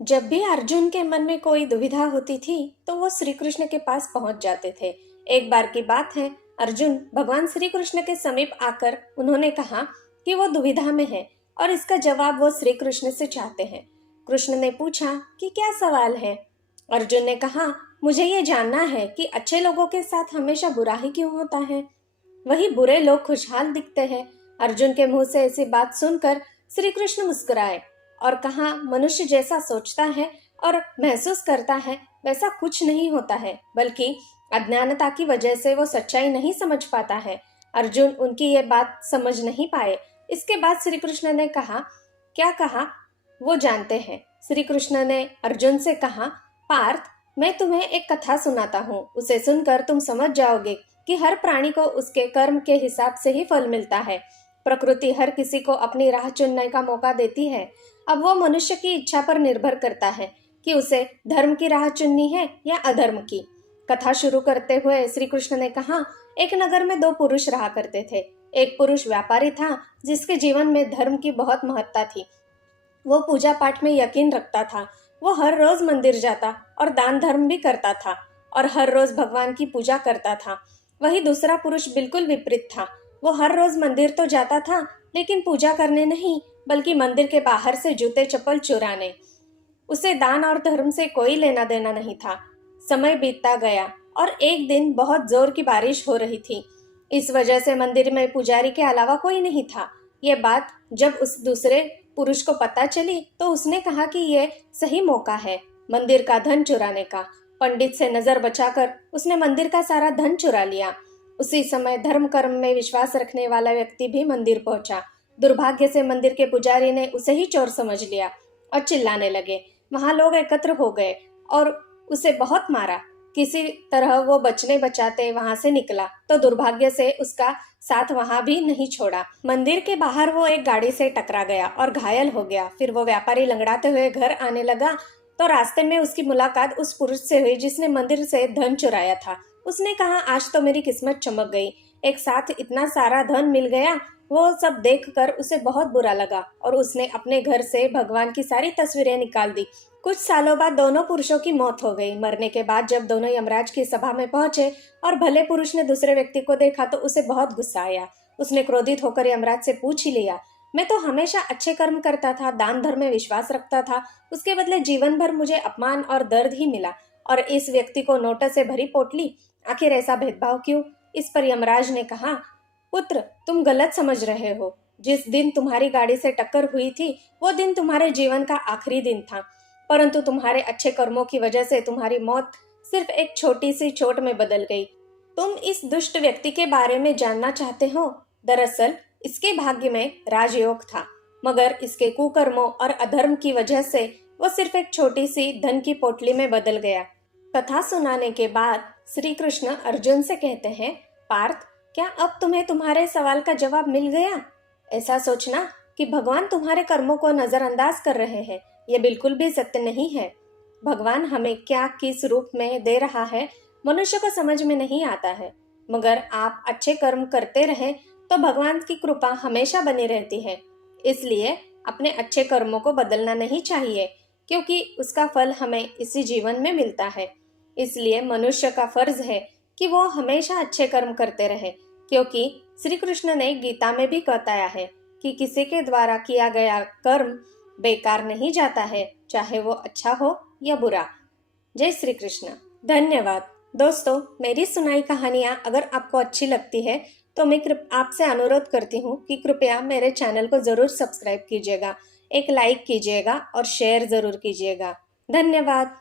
जब भी अर्जुन के मन में कोई दुविधा होती थी तो वो श्री कृष्ण के पास पहुंच जाते थे। एक बार की बात है, अर्जुन भगवान श्री कृष्ण के समीप आकर उन्होंने कहा कि वो दुविधा में है और इसका जवाब वो श्री कृष्ण से चाहते हैं। कृष्ण ने पूछा कि क्या सवाल है। अर्जुन ने कहा, मुझे ये जानना है कि अच्छे लोगों के साथ हमेशा बुरा ही क्यों होता है, वही बुरे लोग खुशहाल दिखते हैं। अर्जुन के मुंह से ऐसी बात सुनकर श्री कृष्ण मुस्कुराए और कहा, मनुष्य जैसा सोचता है और महसूस करता है वैसा कुछ नहीं होता है, बल्कि अज्ञानता की वजह से वो सच्चाई नहीं समझ पाता है। अर्जुन उनकी ये बात समझ नहीं पाए। इसके बाद श्री कृष्ण ने कहा, क्या कहा वो जानते हैं। श्री कृष्ण ने अर्जुन से कहा, पार्थ, मैं तुम्हें एक कथा सुनाता हूँ, उसे सुनकर तुम समझ जाओगे कि हर प्राणी को उसके कर्म के हिसाब से ही फल मिलता है। प्रकृति हर किसी को अपनी राह चुनने का मौका देती है। अब वो मनुष्य की इच्छा पर निर्भर करता है कि उसे धर्म की राह चुननी है या अधर्म की। कथा शुरू करते हुए श्री कृष्ण ने कहा, एक नगर में दो पुरुष रहा करते थे। एक पुरुष व्यापारी था जिसके जीवन में धर्म की बहुत महत्ता थी। वो पूजा पाठ में यकीन रखता था। वो हर रोज मंदिर जाता और दान धर्म भी करता था और हर रोज भगवान की पूजा करता था। वही दूसरा पुरुष बिल्कुल विपरीत था। वो हर रोज मंदिर तो जाता था, लेकिन पूजा करने नहीं, बल्कि मंदिर के बाहर से जूते चप्पल चुराने। उसे दान और धर्म से कोई लेना देना नहीं था। समय बीतता गया और एक दिन बहुत जोर की बारिश हो रही थी। इस वजह से मंदिर में पुजारी के अलावा कोई नहीं था। ये बात जब उस दूसरे पुरुष को पता चली तो उसने कहा कि ये सही मौका है मंदिर का धन चुराने का। पंडित से नजर बचाकर उसने मंदिर का सारा धन चुरा लिया। उसी समय धर्म कर्म में विश्वास रखने वाला व्यक्ति भी मंदिर पहुंचा। दुर्भाग्य से मंदिर के पुजारी ने उसे ही चोर समझ लिया और चिल्लाने लगे। वहां लोग एकत्र हो गए और उसे बहुत मारा। किसी तरह वो बचने बचाते वहां से निकला तो दुर्भाग्य से उसका साथ वहां भी नहीं छोड़ा। मंदिर के बाहर वो एक गाड़ी से टकरा गया और घायल हो गया। फिर वो व्यापारी लंगड़ाते हुए घर आने लगा तो रास्ते में उसकी मुलाकात उस पुरुष से हुई जिसने मंदिर से धन चुराया था। उसने कहा, आज तो मेरी किस्मत चमक गई, एक साथ इतना सारा धन मिल गया। वो सब देखकर उसे बहुत बुरा लगा और उसने अपने घर से भगवान की सारी तस्वीरें निकाल दी। कुछ सालों बाद दोनों पुरुषों की मौत हो गई। मरने के बाद जब दोनों यमराज की सभा में पहुंचे और भले पुरुष ने दूसरे व्यक्ति को देखा तो उसे बहुत गुस्सा आया। उसने क्रोधित होकर यमराज से पूछ ही लिया, मैं तो हमेशा अच्छे कर्म करता था, दान धर्म में विश्वास रखता था, उसके बदले जीवन भर मुझे अपमान और दर्द ही मिला, और इस व्यक्ति को नोट से भरी पोटली, आखिर ऐसा भेदभाव क्यों। इस पर यमराज ने कहा, पुत्र, तुम गलत समझ रहे हो। जिस दिन तुम्हारी गाड़ी से टक्कर हुई थी वो दिन तुम्हारे जीवन का आखिरी दिन था, परंतु तुम्हारे अच्छे कर्मों की वजह से तुम्हारी मौत सिर्फ एक छोटी सी चोट में बदल गई। तुम इस दुष्ट व्यक्ति के बारे में जानना चाहते हो। दरअसल इसके भाग्य में राजयोग था, मगर इसके कुकर्मों और अधर्म की वजह से वो सिर्फ एक छोटी सी धन की पोटली में बदल गया। कथा सुनाने के बाद श्री कृष्ण अर्जुन से कहते हैं, पार्थ, क्या अब तुम्हें तुम्हारे सवाल का जवाब मिल गया। ऐसा सोचना कि भगवान तुम्हारे कर्मों को नजरअंदाज कर रहे हैं, ये बिल्कुल भी सत्य नहीं है। भगवान हमें क्या किस रूप में दे रहा है मनुष्य को समझ में नहीं आता है, मगर आप अच्छे कर्म करते रहें तो भगवान की कृपा हमेशा बनी रहती है। इसलिए अपने अच्छे कर्मों को बदलना नहीं चाहिए, क्योंकि उसका फल हमें इसी जीवन में मिलता है। इसलिए मनुष्य का फर्ज है कि वो हमेशा अच्छे कर्म करते रहे, क्योंकि श्री कृष्ण ने गीता में भी बताया है कि किसी के द्वारा किया गया कर्म बेकार नहीं जाता है, चाहे वो अच्छा हो या बुरा। जय श्री कृष्ण। धन्यवाद दोस्तों, मेरी सुनाई कहानियाँ अगर आपको अच्छी लगती है तो मैं आपसे अनुरोध करती हूँ कि कृपया मेरे चैनल को जरूर सब्सक्राइब कीजिएगा, एक लाइक कीजिएगा और शेयर जरूर कीजिएगा। धन्यवाद।